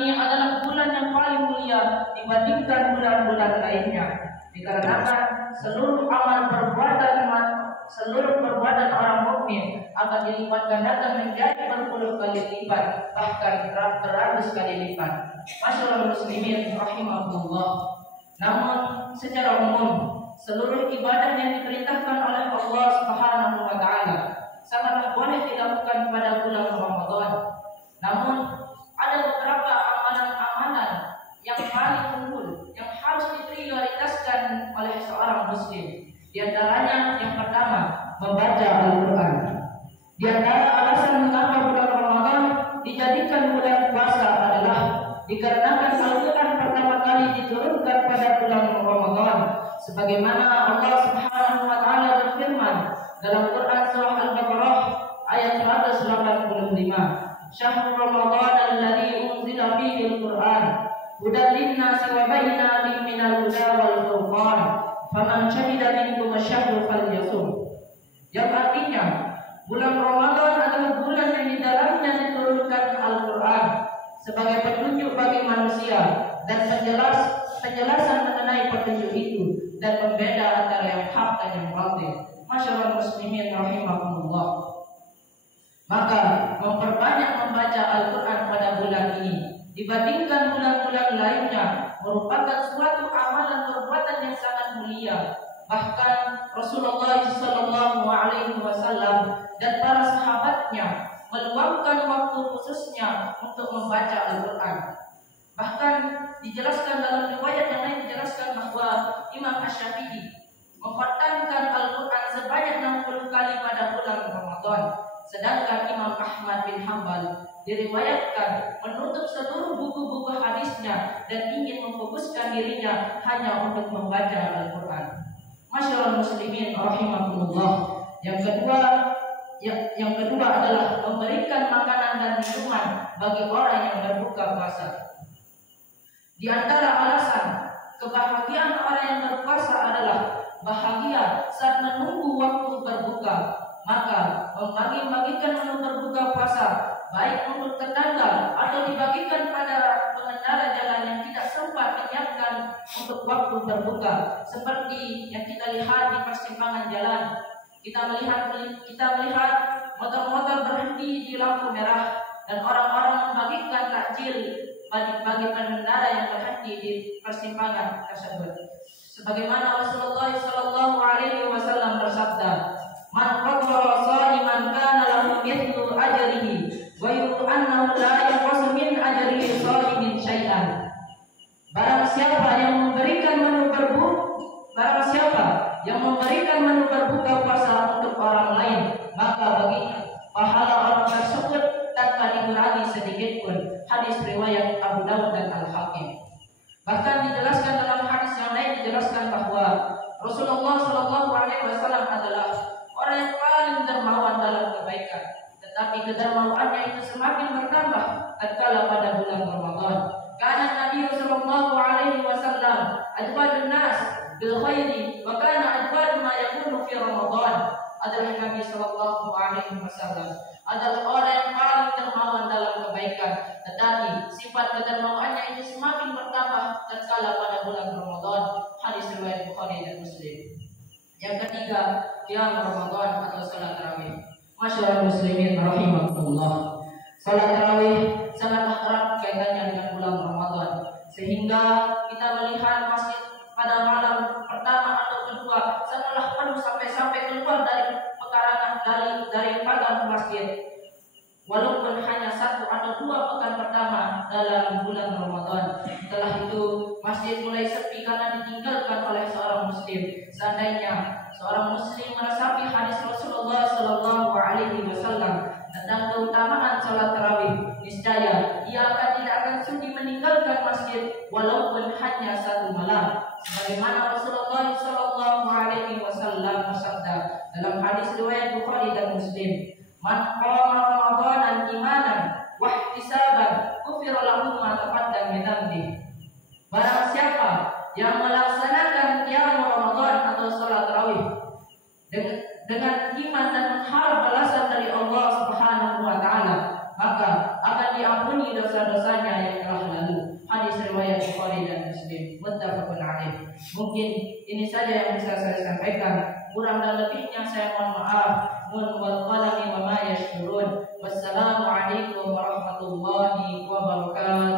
ini adalah bulan yang paling mulia dibandingkan bulan-bulan lainnya. Dikarenakan seluruh perbuatan orang mukmin akan dilipat gandakan menjadi berpuluh kali lipat, bahkan beratus kali lipat. Masyaallah muslimin rahimahullah. Namun secara umum seluruh ibadah yang diperintahkan oleh Allah Subhanahu wa taala sangatlah boleh dilakukan pada bulan Ramadan. Namun ada beberapa amalan-amalan yang paling unggul yang harus diprioritaskan oleh seorang muslim. Di antaranya yang pertama, membaca Al-Quran. Di antara alasan mengapa bulan Ramadan dijadikan bulan puasa adalah dikarenakan Al-Quran pertama kali diturunkan pada bulan Ramadan, sebagaimana Allah Subhanahu wa taala berfirman dalam Quran surah Al-Baqarah ayat 185, "Syahrul Ramadan alladzi unzila fihi al-Qur'an hudan lin-nasi wa bayyinatin minal huda wal furqan faman syahida minkum asy-syahra falyasum." Yang artinya bulan Ramadan adalah bulan yang di dalamnya diturunkan Al-Quran sebagai petunjuk bagi manusia dan penjelasan mengenai petunjuk itu dan pembeda antara yang hak dan yang batil. Masyaallah muslimin rahimahumullah. Maka memperbanyak membaca Al-Quran pada bulan ini dibandingkan bulan-bulan lainnya merupakan suatu amalan perbuatan yang sangat mulia. Bahkan Rasulullah sallallahu alaihi wasallam dan para sahabatnya meluangkan waktu khususnya untuk membaca Al-Quran. Bahkan dijelaskan dalam riwayat yang lain dijelaskan bahwa Imam Asy-Syafi'i mempertahankan Al-Quran sebanyak 60 kali pada bulan Ramadan, sedangkan Imam Ahmad bin Hanbal diriwayatkan menutup seluruh buku-buku hadisnya dan ingin memfokuskan dirinya hanya untuk membaca Al-Quran. Masyaallah muslimin rahimahumullah. Yang kedua adalah memberikan makanan dan minuman bagi orang yang berbuka puasa. Di antara alasan kebahagiaan orang yang berpuasa adalah bahagia saat menunggu waktu berbuka. Maka membagi-bagikan menu berbuka puasa baik untuk tetangga atau dibagikan pada pengendara jalan yang tidak sempat menyiapkan untuk waktu berbuka, seperti yang kita lihat di persimpangan jalan. Kita melihat motor-motor berhenti di lampu merah dan orang-orang membagikan takjil bagi pengendara yang berhenti di persimpangan tersebut. Sebagaimana Rasulullah sallallahu alaihi wasallam bersabda, "Man qadara sha'iman kana lahu mithlu ajrihi wa yuru annahu la yanqusu min ajri sha'imin syai'an." Barang siapa yang memberikan menu berbuka puasa untuk orang lain, maka baginya pahala orang tersebut tanpa dikurangi sedikit pun. Hadis riwayat Abu Dawud dan Al-Hakim. Bahkan dijelaskan dalam hadis yang lain dijelaskan bahwa Rasulullah sallallahu alaihi wasallam adalah orang yang paling dermawan dalam kebaikan, tetapi kedermawannya itu semakin bertambah tatkala pada bulan Ramadan. Karena Nabi sallallahu alaihi wasallam ajwadun nas bil khairi wa kana ajwad ma yakunu fi Ramadan. Adalah Nabi sallallahu alaihi wasallam adalah orang yang paling dermawan dalam kebaikan, tetapi sifat kedermawannya itu semakin bertambah tatkala pada bulan Ramadan. Hadis riwayat Bukhari dan Muslim. Yang ketiga, qiyam Ramadan atau salat tarawih. Masyaallah muslimin rahimahullah. Salat tarawih sangatlah erat kaitannya dengan bulan Ramadan, sehingga kita melihat masjid pada malam pertama atau kedua sangatlah penuh sampai keluar dari pekarangan dari pagar masjid. Walaupun hanya 1 atau 2 pekan pertama dalam bulan Ramadan, setelah itu masjid mulai sepi karena ditinggalkan oleh seorang muslim. Seandainya seorang muslim meresapi hadis Rasulullah sallallahu alaihi wasallam tentang keutamaan salat tarawih, niscaya ia tidak akan sudi meninggalkan masjid walaupun hanya 1 malam. Sebagaimana Rasulullah sallallahu alaihi wasallam bersabda dalam hadis riwayat Bukhari dan Muslim, "Man qama Ramadanan imanan wa ihtisaban, ghufira lahu ma taqaddama min dhanbihi." Barang siapa yang melaksanakan qiyam Ramadan atau salat tarawih dengan iman dan mengharap balasan dari Allah Subhanahu wa taala, maka akan diampuni dosa-dosanya yang telah muttafaqun alaih. Mungkin ini saja yang bisa saya sampaikan. Kurang dan lebihnya saya mohon maaf. Nun wal qalami wa ma yashurun. Wassalamu alaikum warahmatullahi wabarakatuh.